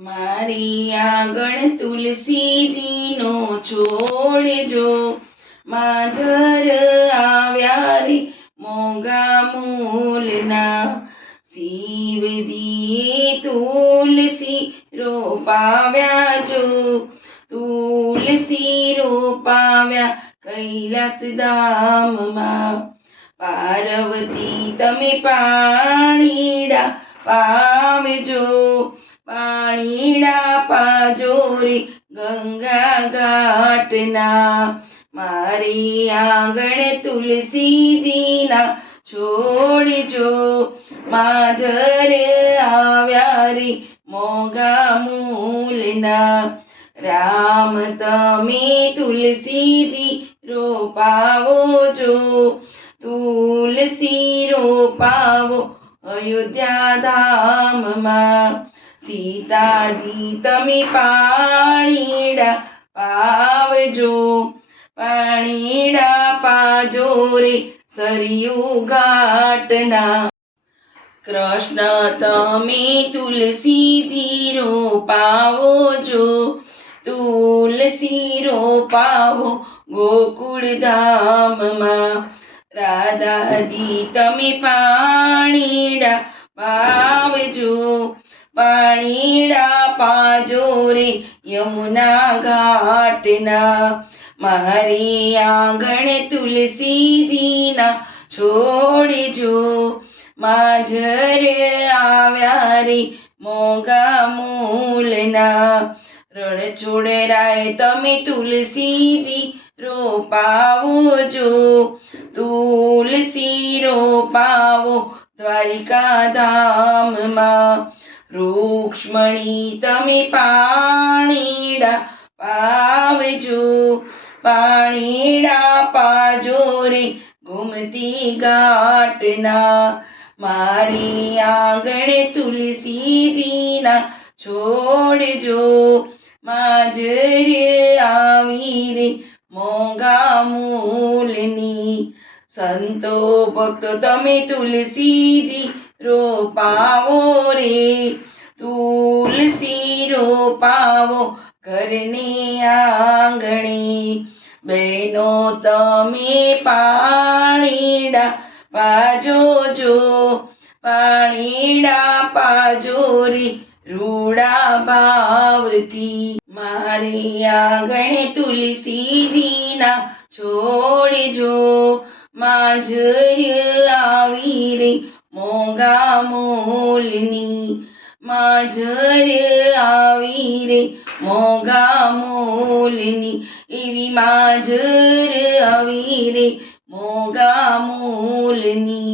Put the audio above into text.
મારી આગળ તુલસીજીનો છોડજો માજર આવ્યા રે મોંઘા મૂલના. શિવજી તુલસી રોપાવ્યા જો. તુલસી રોપાવ્યા કૈલાસ ધામમાં. પાર્વતી તમે પાણીડા પાવજો પાણીડા પાજોરી ગંગા ઘાટના. મારી આંગણે તુલસીજીના છોડજો માજરે આવ્યારી મોગા મૂલના. રામ તમે તુલસીજી રોપાવો જો. તુલસી રોપાવો અયોધ્યા ધામમાં. સીતાજી તમે પાણીડા પાવજો, પાણીડા પાજો રે સરયુ ઘાટના. કૃષ્ણ તમે તુલસીજી રોપાવો જો તુલસી રોપાવો ગોકુળ ધામમાં. રાધાજી તમે પાણીડા પાવજો પાણીડા પાજો રે યમુના ઘાટના મારી આંગણે તુલસીજીના છોડજો માજર આવ્યા રે મોંઘા મૂલના. રણ છોડરાય તમે તુલસીજી રોપાવો જો, તુલસી રોપાવો દ્વારિકા ધામમાં રૂક્ષ્મણી તમે પાણીડા પાવજો, પાણીડા પાજો રે ગાટના મારી આંગણે તુલસીજીના છોડજો, માજર આવી રે મોંઘા મૂલની. સંતો ભક્તો તમે તુલસીજી રોપાવો રે, તુલસી રોપાવો ઘરને આંગણે. બહેનો, તમે પાણીડા પાજો જો, પાણીડા પાજો રે, રૂડા ભાવથી મારી આંગણે તુલસીજીના છોડજો માજર આવી રે મોંઘા મોલની માજર આવી રે. મોગા મોલની એવી માજર આવી રે. મોગા મોલની